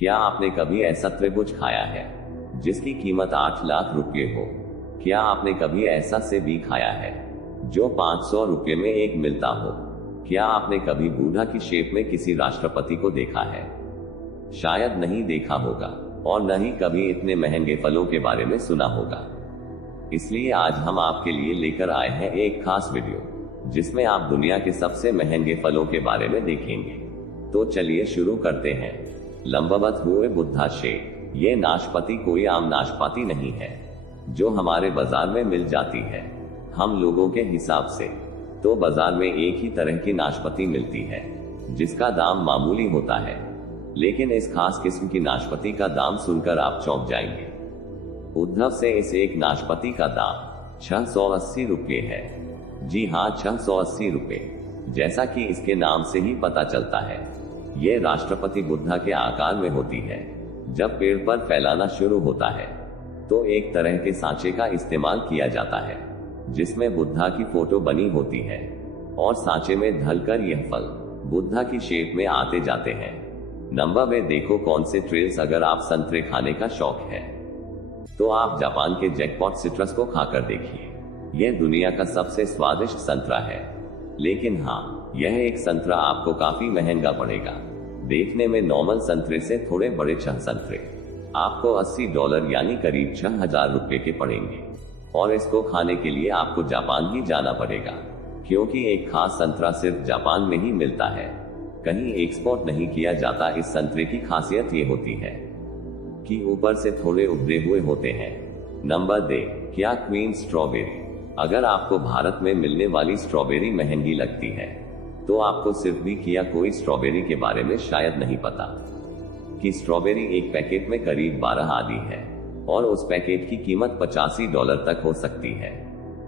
क्या आपने कभी ऐसा त्रिभुज खाया है जिसकी कीमत 8 लाख रुपए हो? क्या आपने कभी ऐसा सेब भी खाया है जो 500 रुपए में एक मिलता हो? क्या आपने कभी बूढ़ा की शेप में किसी राष्ट्रपति को देखा है? शायद नहीं देखा होगा, और न ही कभी इतने महंगे फलों के बारे में सुना होगा। इसलिए आज हम आपके लिए लेकर आए हैं एक खास वीडियो जिसमें आप दुनिया के सबसे महंगे फलों के बारे में देखेंगे। तो चलिए शुरू करते हैं। लंबवत हुए बुद्धा शेप। ये नाशपाती कोई आम नाशपाती नहीं है जो हमारे बाजार में मिल जाती है। हम लोगों के हिसाब से तो बाजार में एक ही तरह की नाशपाती मिलती है जिसका दाम मामूली होता है, लेकिन इस खास किस्म की नाशपाती का दाम सुनकर आप चौंक जाएंगे। उद्धव से इस एक नाशपाती का दाम 680 रुपये है। जी हाँ, 680 रुपये। जैसा कि इसके नाम से ही पता चलता है, ये राष्ट्रपति बुद्धा के आकार में होती है। जब पेड़ पर फैलाना शुरू होता है तो एक तरह के सांचे का इस्तेमाल किया जाता है जिसमें बुद्धा की फोटो बनी होती है, और सांचे में ढलकर यह फल बुद्धा की शेप में आते जाते हैं। नंबर में देखो कौन से ट्रेल्स। अगर आप संतरे खाने का शौक है तो आप जापान के जैकपॉट सिट्रस को खाकर देखिए। यह दुनिया का सबसे स्वादिष्ट संतरा है, लेकिन हाँ, यह एक संतरा आपको काफी महंगा पड़ेगा। देखने में नॉर्मल संतरे से थोड़े बड़े 6 संतरे आपको $80 यानी करीब 6000 रुपए के पड़ेंगे, और इसको खाने के लिए आपको जापान ही जाना पड़ेगा, क्योंकि एक खास संतरा सिर्फ जापान में ही मिलता है, कहीं एक्सपोर्ट नहीं किया जाता। इस संतरे की खासियत ये होती है कि ऊपर से थोड़े उभरे हुए होते हैं। नंबर दे, क्या क्वीन स्ट्रॉबेरी। अगर आपको भारत में मिलने वाली स्ट्रॉबेरी महंगी लगती है तो आपको सिर्फ भी किया कोई स्ट्रॉबेरी के बारे में शायद नहीं पता कि स्ट्रॉबेरी एक पैकेट में करीब 12 आती है, और उस पैकेट की कीमत $85 तक हो सकती है,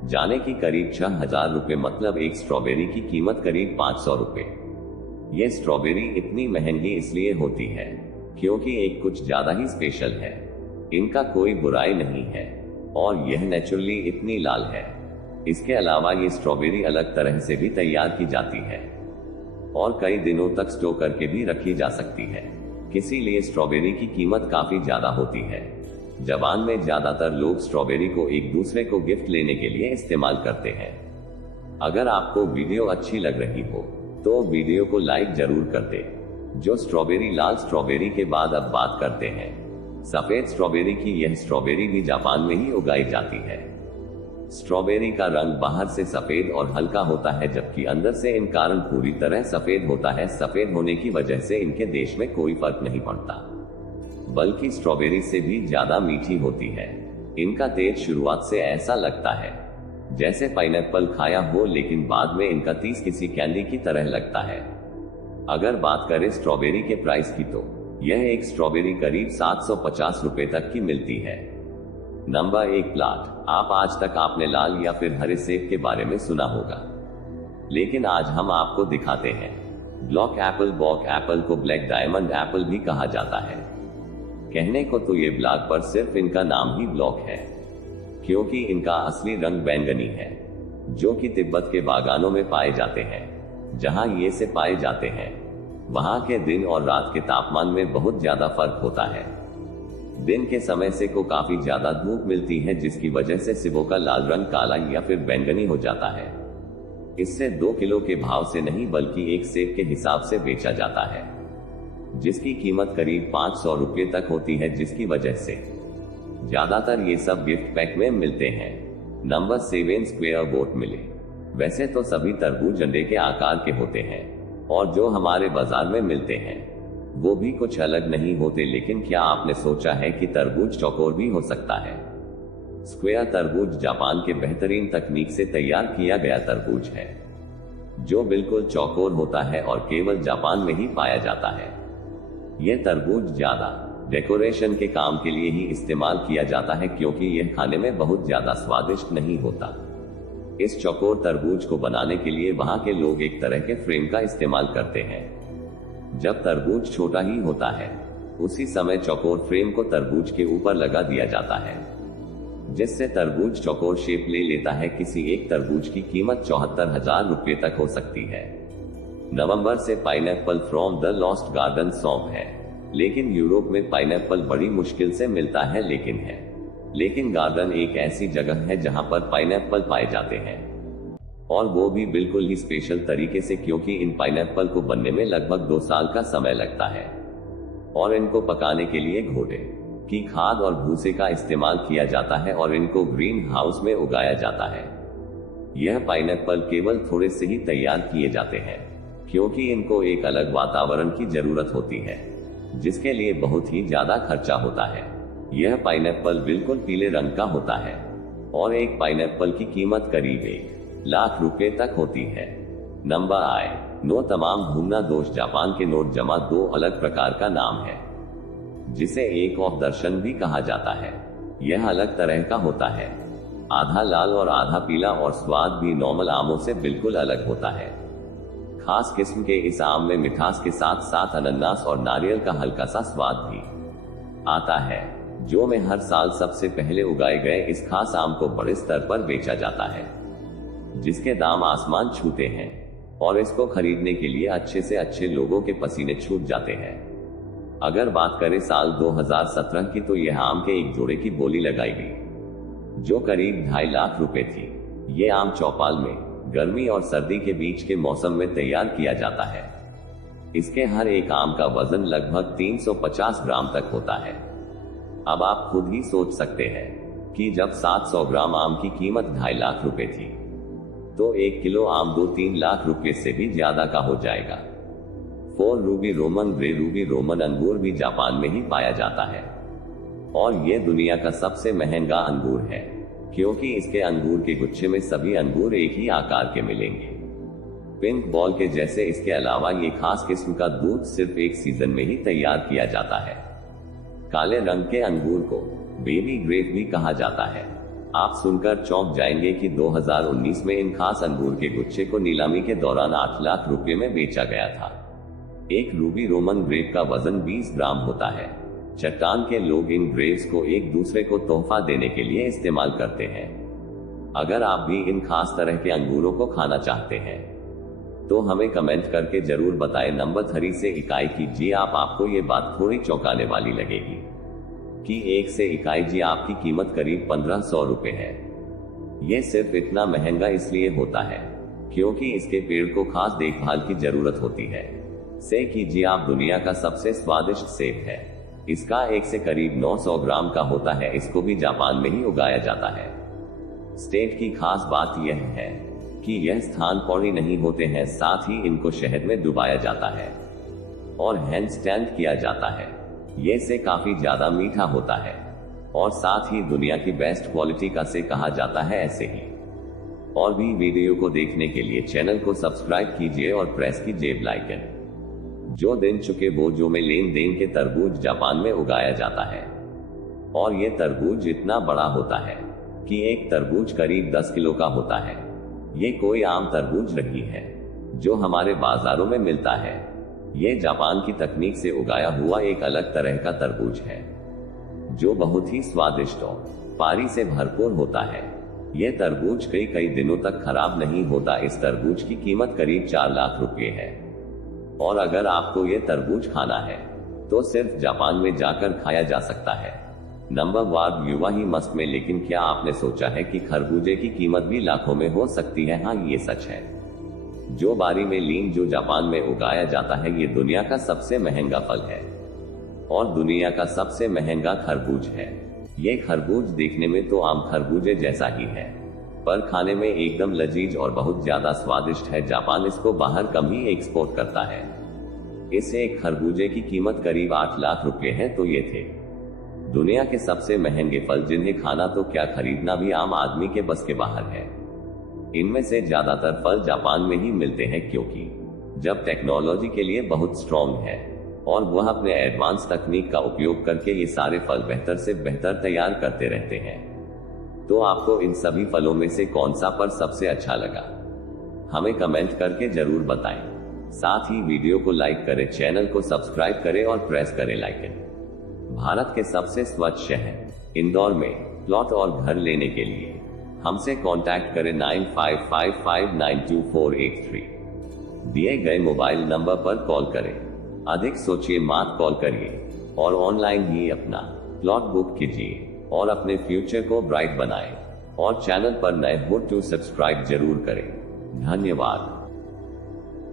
जाने की करीब 6000 रुपए। मतलब एक स्ट्रॉबेरी की कीमत करीब 500 रुपए। ये स्ट्रॉबेरी इतनी महंगी इसलिए होती है क्योंकि एक कुछ ज्यादा ही स्पेशल है। इनका कोई बुराई नहीं है, और यह नेचुरली इतनी लाल है। इसके अलावा ये स्ट्रॉबेरी अलग तरह से भी तैयार की जाती है और कई दिनों तक स्टोर करके भी रखी जा सकती है। इसीलिए स्ट्रॉबेरी की कीमत काफी ज्यादा होती है। जापान में ज्यादातर लोग स्ट्रॉबेरी को एक दूसरे को गिफ्ट लेने के लिए इस्तेमाल करते हैं। अगर आपको वीडियो अच्छी लग रही हो तो वीडियो को लाइक जरूर कर दे। जो स्ट्रॉबेरी लाल स्ट्रॉबेरी के बाद अब बात करते हैं सफेद स्ट्रॉबेरी की। यह स्ट्रॉबेरी भी जापान में ही उगाई जाती है। स्ट्रॉबेरी का रंग बाहर से सफेद और हल्का होता है, जबकि अंदर से इनका रंग पूरी तरह सफेद होता है। सफेद होने की वजह से इनके देश में कोई फर्क नहीं पड़ता, बल्कि स्ट्रॉबेरी से भी ज्यादा मीठी होती है। इनका टेस्ट शुरुआत से ऐसा लगता है जैसे पाइनएप्पल खाया हो, लेकिन बाद में इनका टेस्ट किसी कैंडी की तरह लगता है। अगर बात करें स्ट्रॉबेरी के प्राइस की तो यह एक स्ट्रॉबेरी करीब 750 रुपए तक की मिलती है। Number 1 plot. आप आज तक आपने लाल या फिर हरे सेब के बारे में सुना होगा, लेकिन आज हम आपको दिखाते हैं ब्लॉक एप्पल। बॉक एप्पल को ब्लैक डायमंड एप्पल भी कहा जाता है। कहने को तो ये ब्लैक, पर सिर्फ इनका नाम ही ब्लॉक है, क्योंकि इनका असली रंग बैंगनी है, जो कि तिब्बत के बागानों में पाए जाते हैं। जहां ये से पाए जाते हैं वहां के दिन और रात के तापमान में बहुत ज्यादा फर्क होता है। दिन के समय से को काफी ज्यादा धूप मिलती है, जिसकी वजह से सेबों का लाल रंग काला या फिर बैंगनी हो जाता है। इससे 2 किलो के भाव से नहीं बल्कि एक सेब के हिसाब से बेचा जाता है, जिसकी कीमत करीब 500 रुपये तक होती है, जिसकी वजह से ज्यादातर ये सब गिफ्ट पैक में मिलते हैं। नंबर 7 स्क्वायर बोट मिले। वैसे तो सभी तरबूज अंडे के आकार के होते हैं, और जो हमारे बाजार में मिलते हैं वो भी कुछ अलग नहीं होते, लेकिन क्या आपने सोचा है कि तरबूज चौकोर भी हो सकता है? स्क्वायर तरबूज जापान के बेहतरीन तकनीक से तैयार किया गया तरबूज है, जो बिल्कुल चौकोर होता है और केवल जापान में ही पाया जाता है। यह तरबूज ज्यादा डेकोरेशन के काम के लिए ही इस्तेमाल किया जाता है, क्योंकि यह खाने में बहुत ज्यादा स्वादिष्ट नहीं होता। इस चौकोर तरबूज को बनाने के लिए वहां के लोग एक तरह के फ्रेम का इस्तेमाल करते हैं। जब तरबूज छोटा ही होता है उसी समय चौकोर फ्रेम को तरबूज के ऊपर लगा दिया जाता है, जिससे तरबूज चौकोर शेप ले लेता है। किसी एक तरबूज की कीमत 74,000 रुपये तक हो सकती है। नवंबर से pineapple from the lost garden सौंप है। लेकिन यूरोप में पाइनएप्पल बड़ी मुश्किल से मिलता है, लेकिन गार्डन एक ऐसी जगह है जहां पर पाइनएप्पल पाए जाते हैं, और वो भी बिल्कुल ही स्पेशल तरीके से, क्योंकि इन पाइनएप्पल को बनने में लगभग 2 साल का समय लगता है और इनको पकाने के लिए घोड़े की खाद और भूसे का इस्तेमाल किया जाता है और इनको ग्रीन हाउस में उगाया जाता है। यह पाइनएप्पल केवल थोड़े से ही तैयार किए जाते हैं, क्योंकि इनको एक अलग वातावरण की जरूरत होती है, जिसके लिए बहुत ही ज्यादा खर्चा होता है। यह पाइनएप्पल बिल्कुल पीले रंग का होता है और एक पाइनएप्पल की कीमत करीब 1 लाख रुपए तक होती है। नंबर आई नो तमाम भूमना दोष जापान के नोट जमा 2 अलग प्रकार का नाम है, जिसे एक ऑफ दर्शन भी कहा जाता है। यह अलग तरह का होता है, आधा लाल और आधा पीला, और स्वाद भी नॉर्मल आमों से बिल्कुल अलग होता है। खास किस्म के इस आम में मिठास के साथ साथ अनानास और नारियल का हल्का सा स्वाद भी आता है, जो में हर साल सबसे पहले उगाए गए इस खास आम को बड़े स्तर पर बेचा जाता है, जिसके दाम आसमान छूते हैं, और इसको खरीदने के लिए अच्छे से अच्छे लोगों के पसीने छूट जाते हैं। अगर बात करें साल 2017 की, तो यह आम के एक जोड़े की बोली लगाई गई, जो करीब 2.5 लाख रुपए थी। ये आम चौपाल में गर्मी और सर्दी के बीच के मौसम में तैयार किया जाता है। इसके हर एक आम का वजन लगभग 350 ग्राम तक होता है। अब आप खुद ही सोच सकते हैं कि जब 700 ग्राम आम की कीमत 2.5 लाख रुपए थी, तो 1 किलो आम 2-3 लाख रुपए से भी ज्यादा का हो जाएगा। 4 Ruby Roman grey Ruby Roman अंगूर भी जापान में ही पाया जाता है, और ये दुनिया का सबसे महंगा अंगूर है, क्योंकि इसके अंगूर के गुच्छे में सभी अंगूर एक ही आकार के मिलेंगे, पिंक बॉल के जैसे। इसके अलावा ये खास किस्म का दूध सिर्फ एक सीजन में ही तैयार किया जाता है। काले रंग के अंगूर को बेबी ग्रेप भी कहा जाता है। आप सुनकर चौंक जाएंगे कि 2019 में इन खास अंगूर के गुच्छे को नीलामी के दौरान 8 लाख रुपए में बेचा गया था। एक रूबी रोमन ग्रेप का वजन 20 ग्राम होता है। चट्टान के लोग इन ग्रेप्स को एक दूसरे को तोहफा देने के लिए इस्तेमाल करते हैं। अगर आप भी इन खास तरह के अंगूरों को खाना चाहते हैं, तो हमें कमेंट करके जरूर बताएं। नंबर 3 से इकाई कीजिए। आपको ये बात थोड़ी चौंकाने वाली लगेगी कि 1 से इकाई जी आपकी कीमत करीब 1500 रुपए है। ये सिर्फ इतना महंगा इसलिए होता है क्योंकि इसके पेड़ को खास देखभाल की जरूरत होती है। से कीजिए आप दुनिया का सबसे स्वादिष्ट सेब है। इसका 1 से करीब 900 ग्राम का होता है। इसको भी जापान में ही उगाया जाता है। स्टेट की खास बात यह है कि यह स्थान पौड़ी नहीं होते हैं, साथ ही इनको शहद में डुबाया जाता है और हैंड स्टैंड किया जाता है। ये से काफी ज्यादा मीठा होता है और साथ ही दुनिया की बेस्ट क्वालिटी का से कहा जाता है। ऐसे ही और भी वीडियो को देखने के लिए चैनल को सब्सक्राइब कीजिए और प्रेस कीजिए बेल आइकन। जो दिन चुके वो जो में लेन देन के तरबूज जापान में उगाया जाता है, और ये तरबूज इतना बड़ा होता है कि एक तरबूज करीब 10 किलो का होता है। ये कोई आम तरबूज नहीं है जो हमारे बाजारों में मिलता है। ये जापान की तकनीक से उगाया हुआ एक अलग तरह का तरबूज है जो बहुत ही स्वादिष्ट और पानी से भरपूर होता है। ये तरबूज कई दिनों तक खराब नहीं होता। इस तरबूज की कीमत करीब 4 लाख रुपए है, और अगर आपको ये तरबूज खाना है तो सिर्फ जापान में जाकर खाया जा सकता है। नंबर 1 युवा ही मस्त में। लेकिन क्या आपने सोचा है कि खरबूजे की कीमत भी लाखों में हो सकती है? हाँ, ये सच है। जो बारी में लीन जो जापान में उगाया जाता है, ये दुनिया का सबसे महंगा फल है और दुनिया का सबसे महंगा खरबूज है। ये खरबूज देखने में तो आम खरबूजे जैसा ही है, पर खाने में एकदम लजीज और बहुत ज्यादा स्वादिष्ट है। जापान इसको बाहर कम ही एक्सपोर्ट करता है। इस एक खरबूजे की कीमत करीब 8 लाख रुपए है। तो ये थे दुनिया के सबसे महंगे फल, जिन्हें खाना तो क्या खरीदना भी आम आदमी के बस के बाहर है। इनमें से ज्यादातर फल जापान में ही मिलते हैं, क्योंकि जब टेक्नोलॉजी के लिए बहुत स्ट्रॉन्ग है और वह अपने एडवांस तकनीक का उपयोग करके ये सारे फल बेहतर से बेहतर तैयार करते रहते हैं। तो आपको इन सभी फलों में से कौन सा फल सबसे अच्छा लगा, हमें कमेंट करके जरूर बताएं। साथ ही वीडियो को लाइक करें, चैनल को सब्सक्राइब करें और प्रेस करें लाइकन। भारत के सबसे स्वच्छ शहर इंदौर में प्लॉट और घर लेने के लिए हमसे कांटेक्ट करें 9555924883। दिए गए मोबाइल नंबर पर कॉल करें। अधिक सोचिए मत, कॉल करिए और ऑनलाइन ही अपना प्लॉट बुक कीजिए और अपने फ्यूचर को ब्राइट बनाएं। और चैनल पर नए हो तो सब्सक्राइब जरूर करें। धन्यवाद।